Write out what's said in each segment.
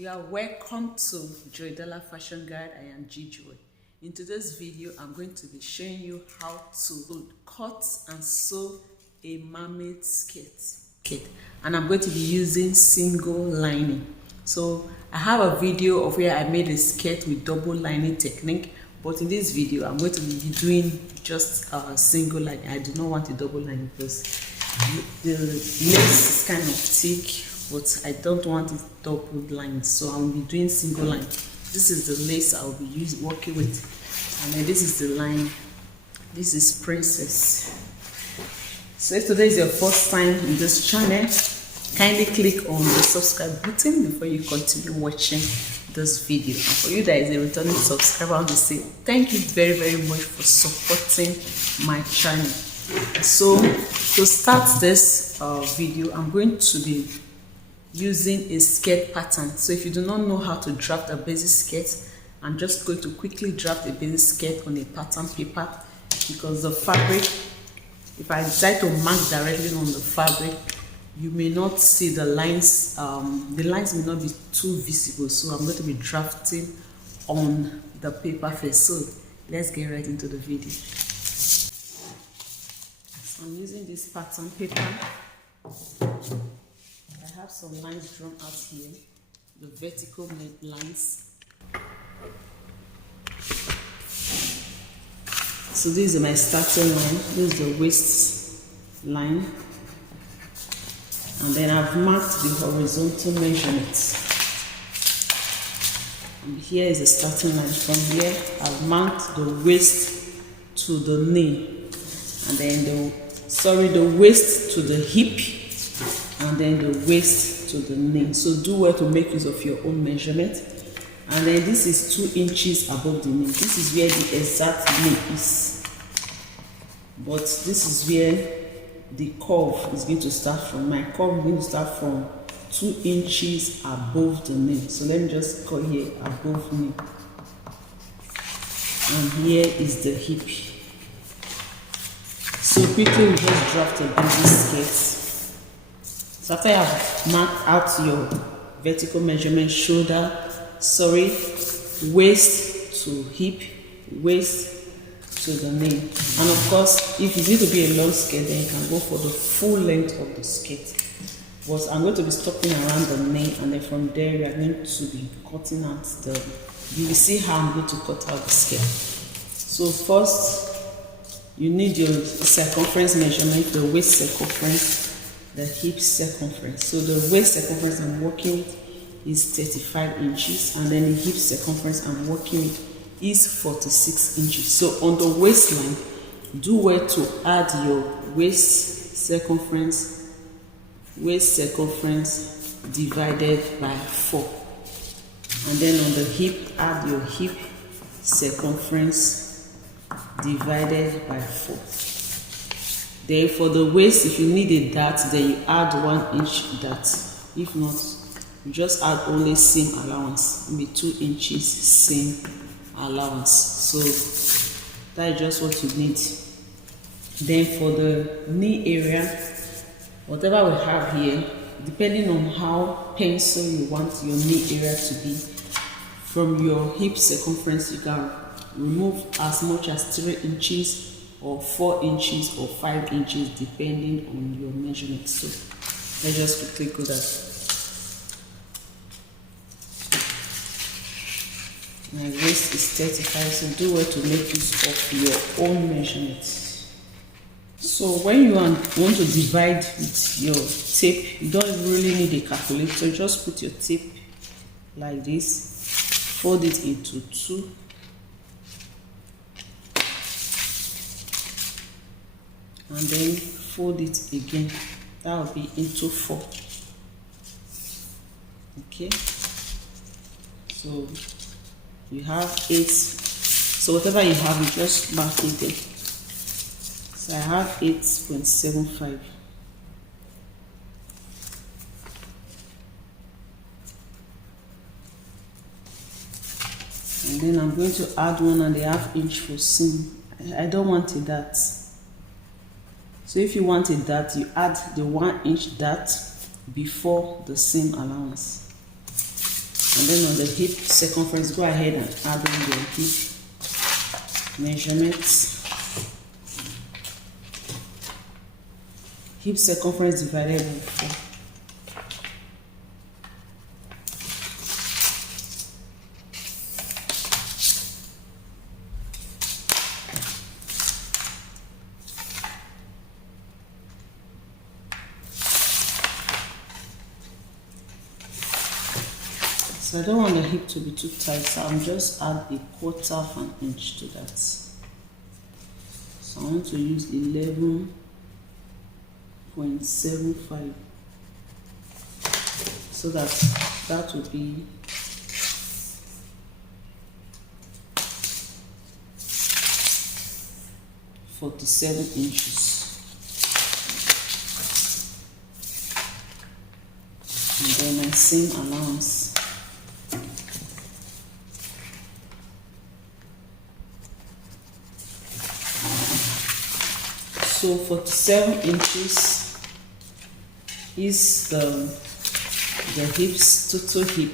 You are welcome to Joydella Fashion Guide. I am G-Joy. In today's video, I'm going to be showing you how to cut and sew a mermaid skirt. And I'm going to be using single lining. So I have a video of where I made a skirt with double lining technique, but in this video, I'm going to be doing just a single lining. I do not want a double lining because the lace is kind of thick, but I don't want it double line, so I'll be doing single line. This is the lace I'll be working with, and then this is the line. This is Princess. So if today is your first time in this channel, kindly click on the subscribe button before you continue watching this video. And for you that is a returning subscriber, I want to say thank you very, very much for supporting my channel. So to start this video, I'm going to be using a skirt pattern. So if you do not know how to draft a basic skirt, I'm just going to quickly draft a basic skirt on a pattern paper, because the fabric, if I decide to mark directly on the fabric, you may not see the lines. The lines may not be too visible, so I'm going to be drafting on the paper first. So let's get right into the video. So I'm using this pattern paper. I have some lines drawn out here, the vertical lines. So this is my starting line, this is the waist line, and then I've marked the horizontal measurements. And here is the starting line. From here, I've marked the waist to the knee, and then the waist to the hip, and then the waist to the knee. So do well to make use of your own measurement. And then this is 2 inches above the knee. This is where the exact knee is, but this is where the curve is going to start from. My curve is going to start from 2 inches above the knee. So let me just cut here above knee, and here is the hip. So quickly we just draft a basic skirt. So after you have marked out your vertical measurement, waist to hip, waist to the knee. And of course, if it's going to be a long skirt, then you can go for the full length of the skirt. But I'm going to be stopping around the knee, and then from there we are going to be cutting out you will see how I'm going to cut out the skirt. So first, you need your circumference measurement, the waist circumference, the hip circumference. So the waist circumference I'm working with is 35 inches, and then the hip circumference I'm working with is 46 inches. So on the waistline, do well to add your waist circumference divided by 4. And then on the hip, add your hip circumference divided by 4. Then for the waist, if you need a dart, then you add 1 inch dart. If not, you just add only seam allowance, maybe 2 inches seam allowance. So that is just what you need. Then for the knee area, whatever we have here, depending on how pencil you want your knee area to be, from your hip circumference you can remove as much as 3 inches or 4 inches or 5 inches depending on your measurement. So let's just quickly go that. My waist is 35, so do well to make use of your own measurement. So when you want to divide with your tape, you don't really need a calculator. Just put your tape like this, fold it into 2, and then fold it again. That will be into 4. Okay, so you have 8. So whatever you have, you just mark it there. So I have 8.75. And then I'm going to add 1.5 inch for seam. I don't want a dart. So if you want a dart, you add the 1 inch dart before the seam allowance. And then on the hip circumference, go ahead and add in your hip measurements. Hip circumference divided by 4. So I don't want the hip to be too tight, so I'll just add a quarter of an inch to that. So I want to use 11.75, so that will be 47 inches. And then my seam allowance. So 47 inches is the hip's total hip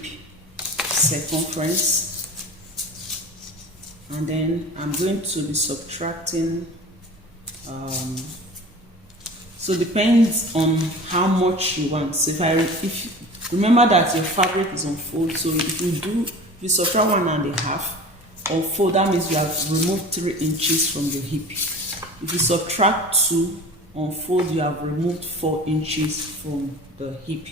circumference, and then I'm going to be subtracting. So it depends on how much you want. So if you remember that your fabric is on fold, so if you subtract 1.5 on fold, that means you have removed 3 inches from the hip. If you subtract 2 on fold, you have removed 4 inches from the hip.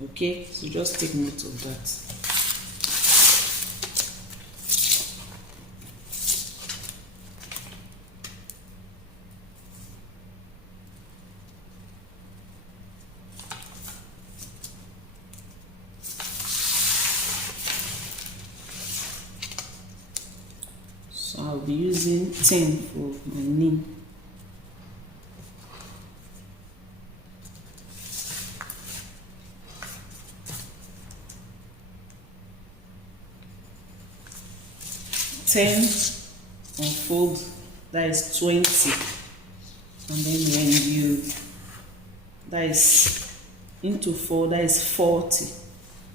Okay, so just take note of that. So I'll be using 10 for my knee. Ten on fold, that is 20, and then that is into 4, that is 40,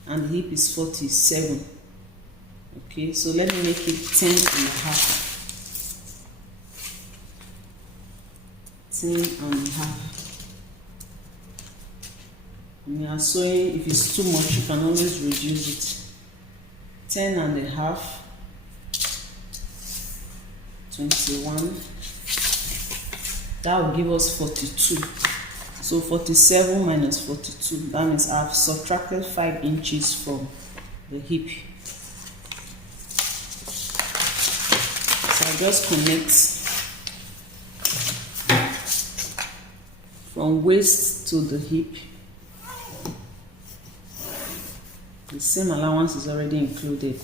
and the hip is 47. Okay, so let me make it 10.5. 10.5. When you are sewing, if it's too much, you can always reduce it. 10.5. 21, that will give us 42. So 47 minus 42, that means I've subtracted 5 inches from the hip. So I just connect from waist to the hip. The seam allowance is already included.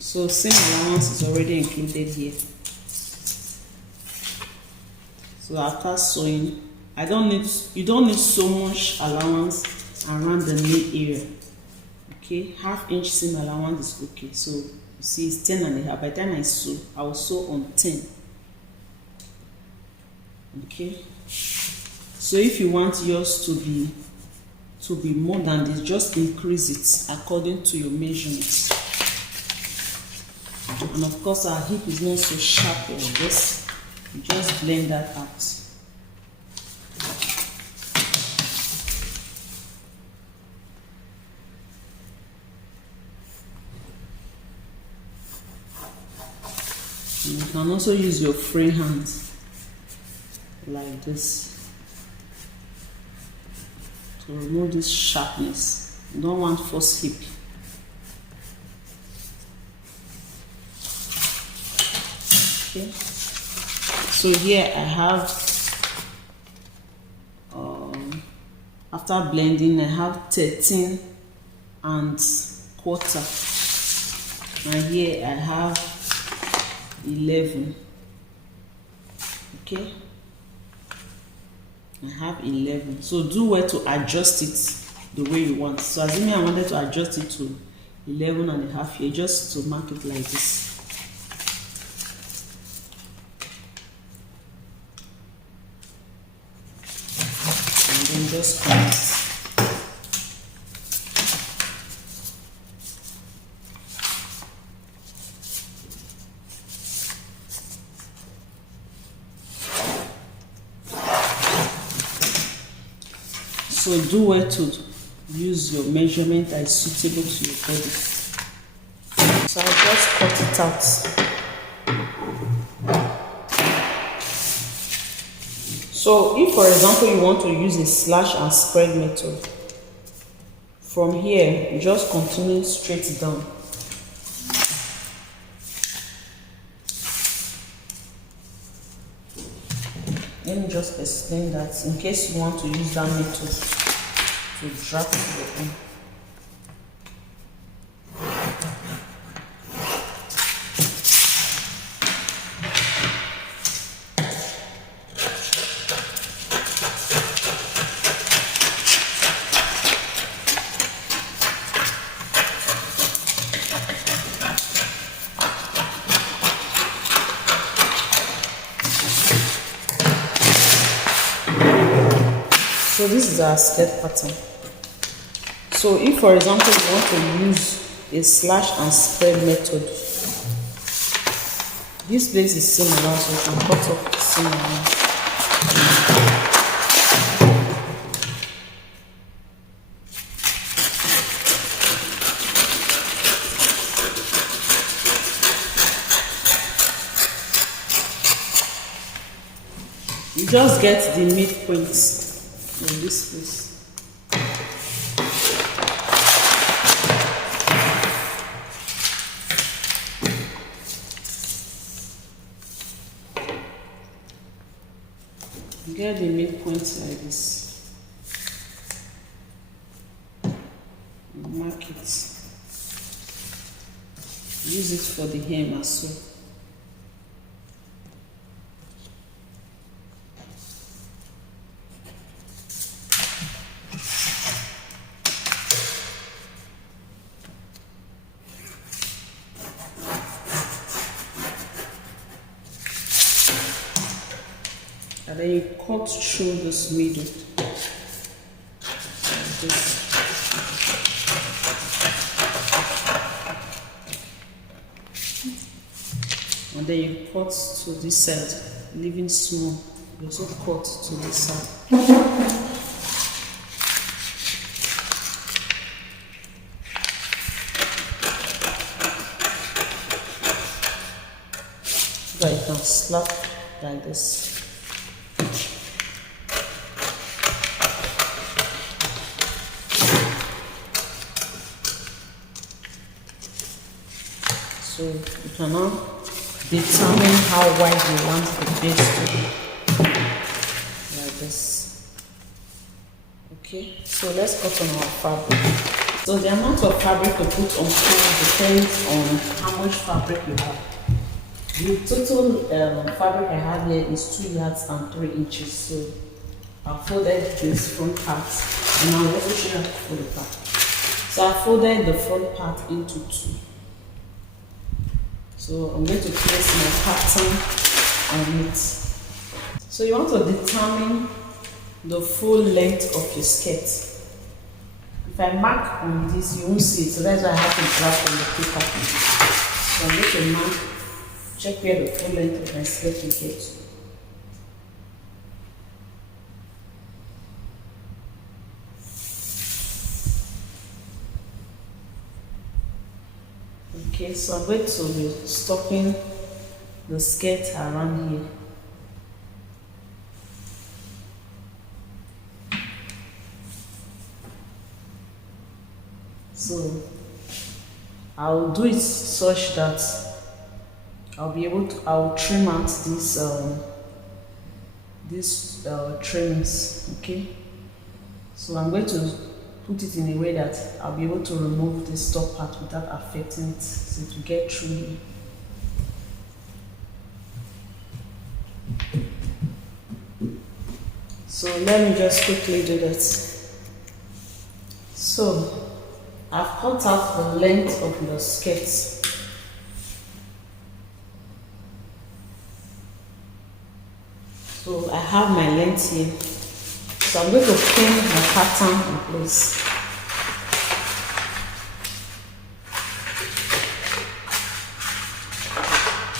So seam allowance is already included here. So after sewing, you don't need so much allowance around the knee area. Okay, 1/2 inch seam allowance is okay. So you see it's 10.5. By the time I sew, I will sew on 10. Okay. So if you want yours to be more than this, just increase it according to your measurements. And of course our hip is not so sharp like this. You just blend that out. And you can also use your free hand like this to remove this sharpness. You don't want false hip. Okay. So here I have, after blending, I have 13.25, and here I have 11. Okay, I have 11. So do well to adjust it. the way you want. So assuming I wanted to adjust it to 11.5 here, just to mark it like this. And then just cut. So do well to use your measurement that is suitable to your body. So I'll just cut it out. So if for example you want to use a slash and spread method, from here you just continue straight down. Let me just explain that in case you want to use that method to drag to the end. So this is our skirt pattern. So if for example you want to use a slash and spread method, this place is similar, so you can cut off the seam around. You just get the midpoints in this place. Get the midpoints like this. Mark it. Use it for the hem as well. And then you cut through this middle. Like this. And then you cut to this side, leaving small. You also cut to this side. So that you can slap like this. So you can now determine how wide you want the base to be. Like this. Okay, so let's cut on our fabric. So the amount of fabric to put on fold depends on how much fabric you have. The total fabric I have here is 2 yards and 3 inches. So I folded this front part, and I'll also show you how to fold the back. So I folded the front part into 2. So I'm going to place my pattern on it. So you want to determine the full length of your skirt. If I mark on this, you won't see it, so that's why I have to grab from the paper. So I'm going to mark, check where the full length of my skirt will get to. Okay, so I'm going to be stopping the skirt around here. So I'll do it such that I'll be able to, I'll trim out these trims, okay? So I'm going to put it in a way that I'll be able to remove this top part without affecting it, so it will get through here. So let me just quickly do that. So I've cut out the length of the skirt. So I have my length here. So I'm going to pin the pattern in place.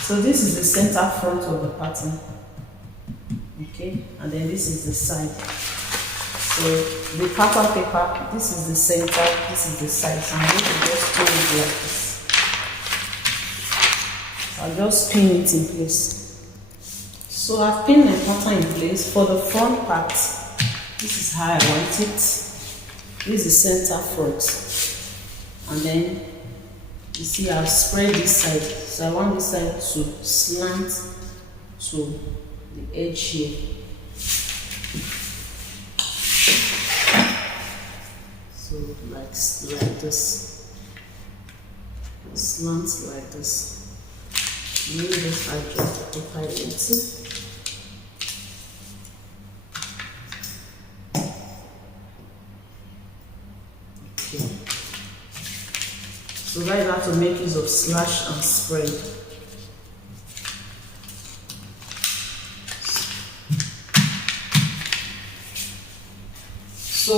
So this is the center front of the pattern. Okay, and then this is the side. So the pattern paper, this is the center, this is the side. So I'm going to just pin it like this. So I'll just pin it in place. So I've pinned my pattern in place. For the front part, this is how I want it. This is the center front. And then you see I've spread this side. So I want this side to slant to the edge here. So like this. Slant like this. Maybe this I just apply it. Okay. So that is how to make use of slash and spread. So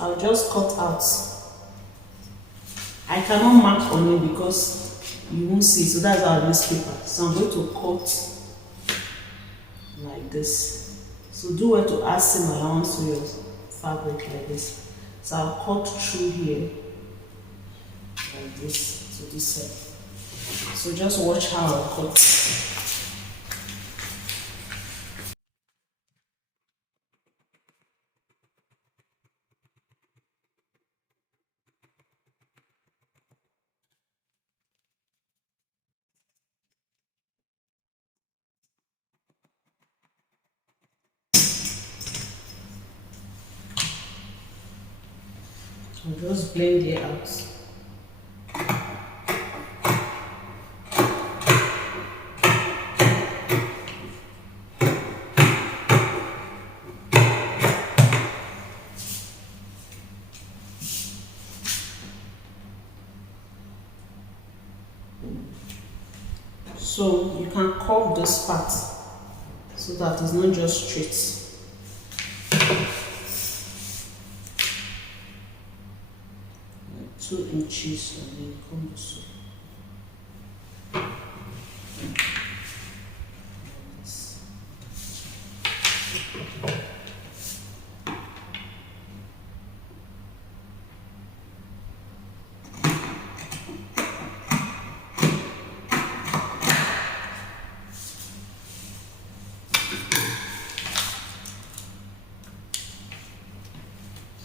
I'll just cut out. I cannot mark on it because you won't see, so that's how I use paper. So I'm going to cut like this. So do well to add some allowance to your fabric like this. So I'll cut through here like this to this side. So just watch how I cut. I'll just blend it out. So you can curve this part so that it's not just straight. 2 inches and then come this way.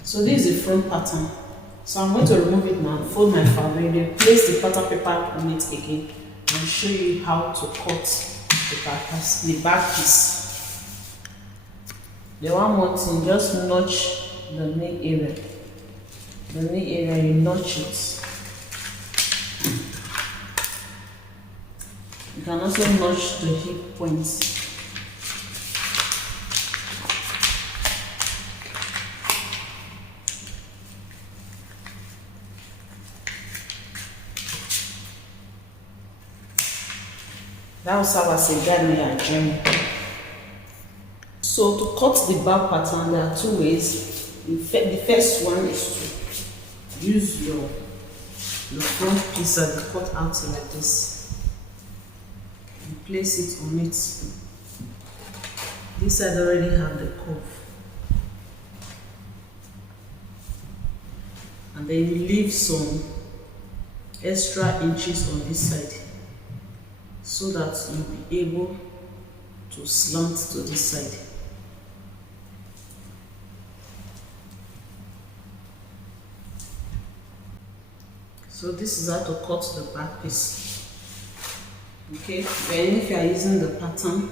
So this is the front pattern. So I'm going to remove it now, fold my fabric, then place the pattern paper on it again and show you how to cut the back piece. The one more thing, just notch the knee area. The knee area, you notch it. You can also notch the hip points. That was how I say guide me a journey. So to cut the back pattern, there are 2 ways. The first one is to use your front piece and cut out like this. And place it on it. This side already have the curve. And then you leave some extra inches on this side, so that you'll be able to slant to this side. So this is how to cut the back piece. Okay, then if you are using the pattern,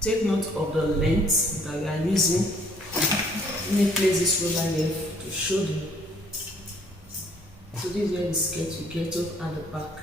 take note of the length that you are using. Let me place this ruler here to show you. So this is where the skirt you get off at the back.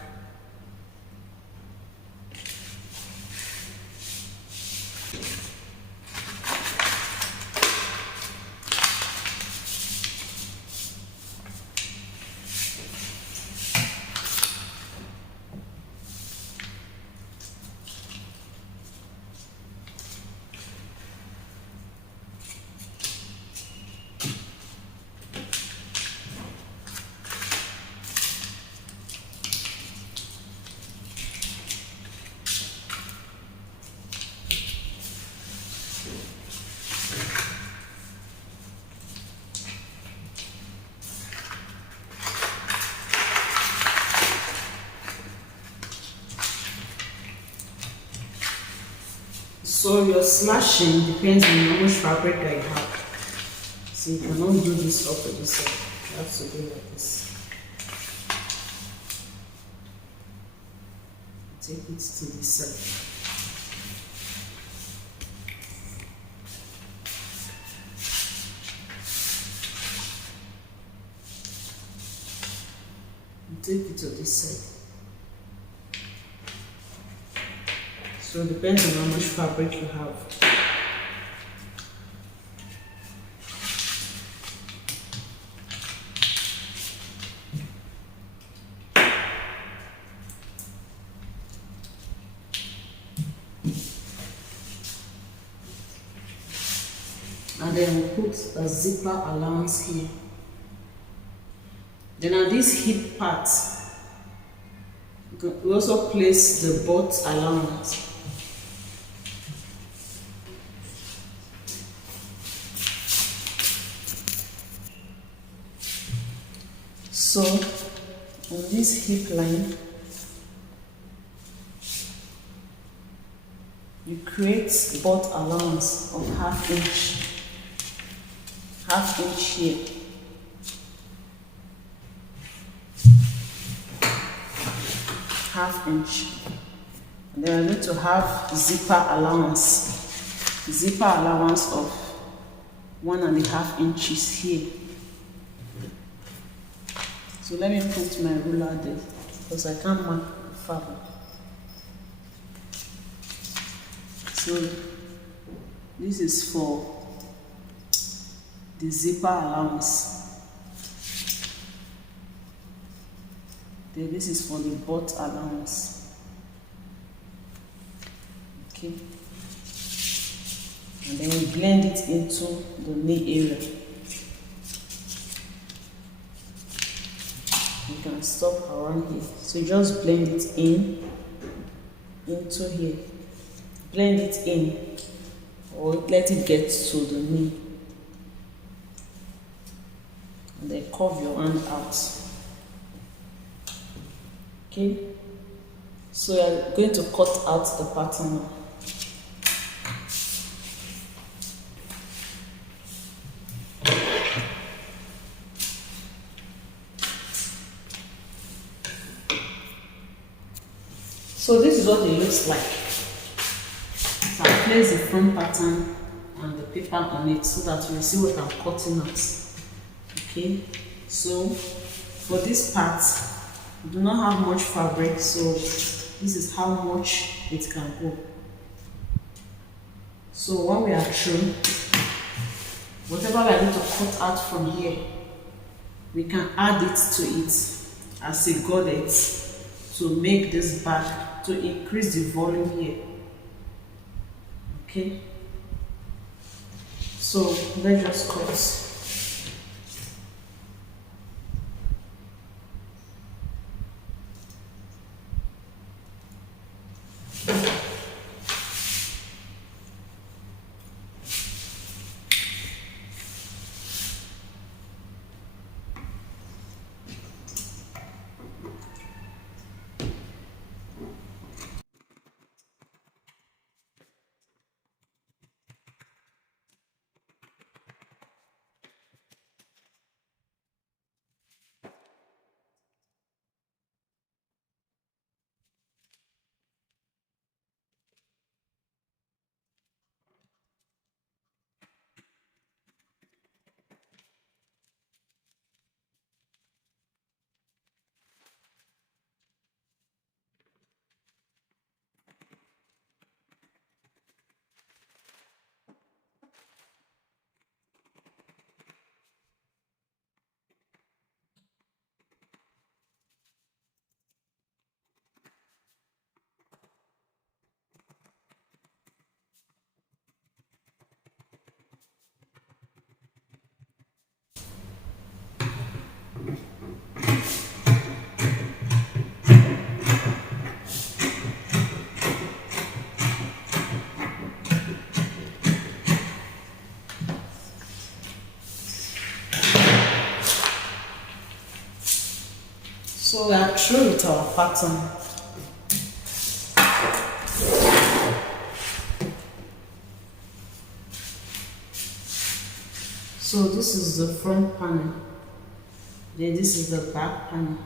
So your slashing depends on how much fabric that you have. So you cannot do this up to this side. You have to do like this. Take it to this side. Take it to this side. So it depends on how much fabric you have. And then we'll put a zipper allowance here. Then on this hip part, we also place the butt allowance. So on this hip line, you create butt allowance of half inch here. Half inch. And then I need to have zipper allowance of 1.5 inches here. So let me put my ruler there because I can't mark the fabric. So this is for the zipper allowance. Then this is for the butt allowance. Okay. And then we blend it into the knee area. You can stop around here. So just blend it into here. Blend it in or let it get to the knee. And then curve your hand out. Okay, so you're going to cut out the pattern now. So this is what it looks like. So I place the front pattern and the paper on it so that you see what I'm cutting out. Okay, so for this part, we do not have much fabric, so this is how much it can go. So when we are through, whatever we are going to cut out from here, we can add it to it as a gaudet to make this bag, to increase the volume here. Okay, so let's just cut. So we are through with our pattern. So this is the front panel, then this is the back panel.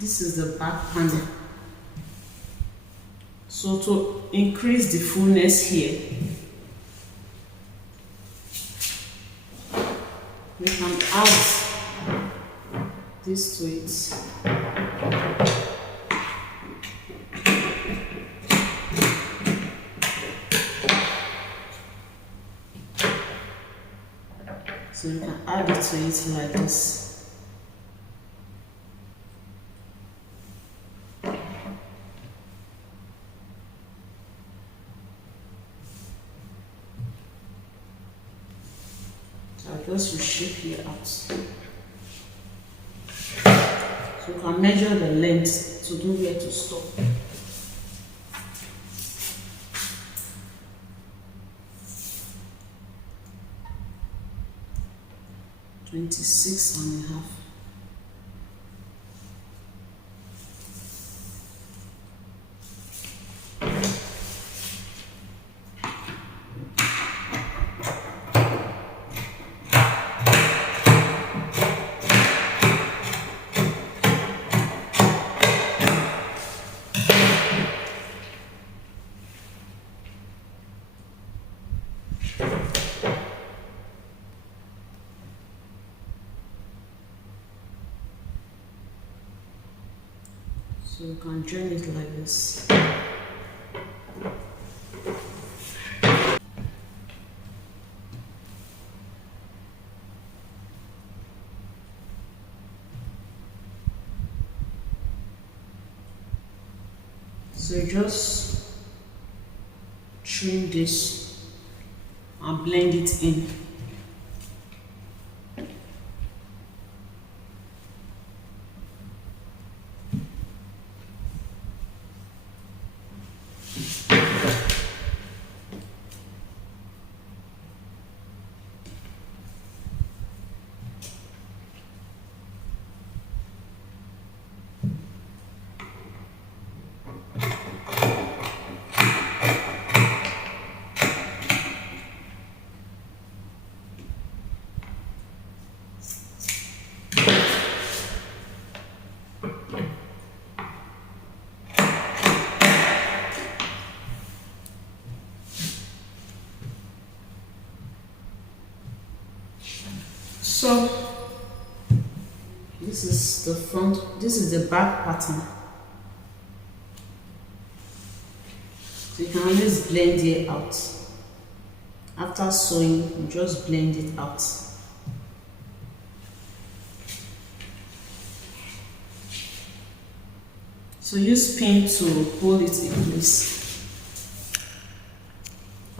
This is the back panel. So to increase the fullness here, we can add this to it. So you can add it to it like this. Just reshape here out. So you can measure the length to know where to stop. $26.5. So you can join it like this. So you just trim this and blend it in. So this is the front, this is the back pattern. So you can always blend it out. After sewing, you just blend it out. So use pin to hold it in place.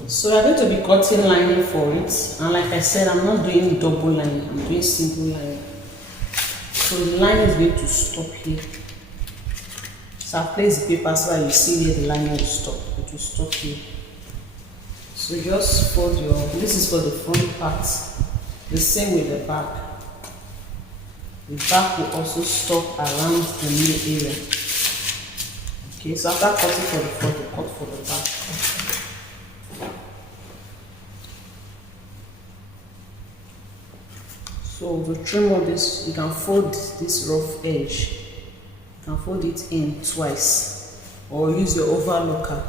So we are going to be cutting lining for it, and like I said, I'm not doing double lining, I'm doing simple lining. So the line is going to stop here. So I've placed the paper so that you see where the lining will stop. It will stop here. So just fold your, this is for the front part, the same with the back. The back will also stop around the knee area. Okay, so after cutting for the front, you cut for the back. So to trim all this, you can fold this rough edge. You can fold it in twice, or use your overlocker,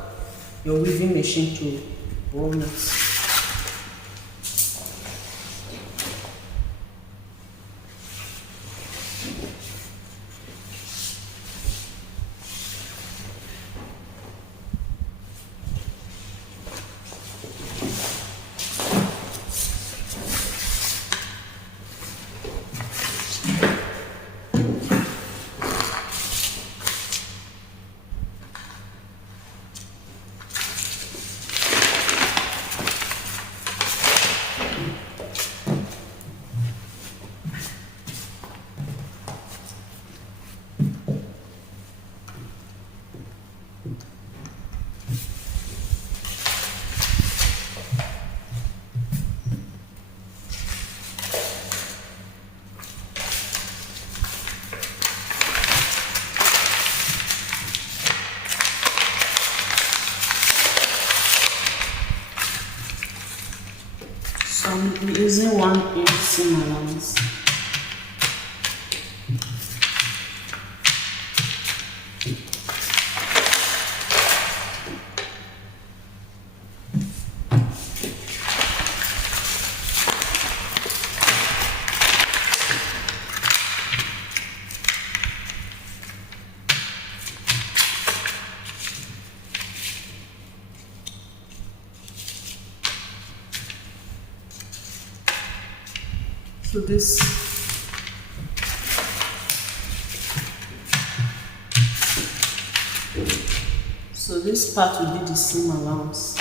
your weaving machine to roll it. 1-inch seam allowance. So this part will be the seam allowance.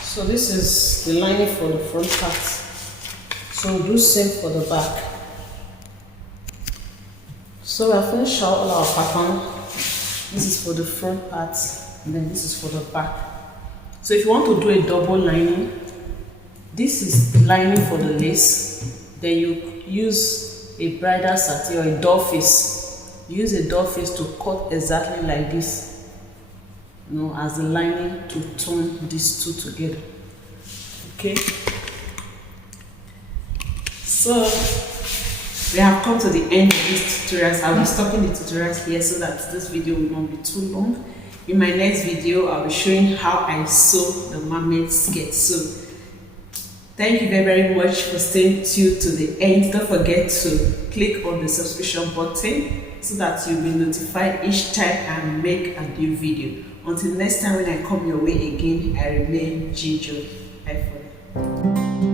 So this is the lining for the front part. So do same for the back. So we have finished all our pattern. This is for the front part, and then this is for the back. So if you want to do a double lining, this is the lining for the lace. Then you use a bridal satin or a doll face. Use a doll face to cut exactly like this, you know, as the lining to turn these two together. Okay, so we have come to the end of this tutorial. I'll be stopping the tutorials here so that this video will not be too long. In my next video, I'll be showing how I sew the mermaid skirt. So thank you very, very much for staying tuned to the end. Don't forget to click on the subscription button so that you'll be notified each time I make a new video. Until next time when I come your way again, I remain Gijo. Bye for now.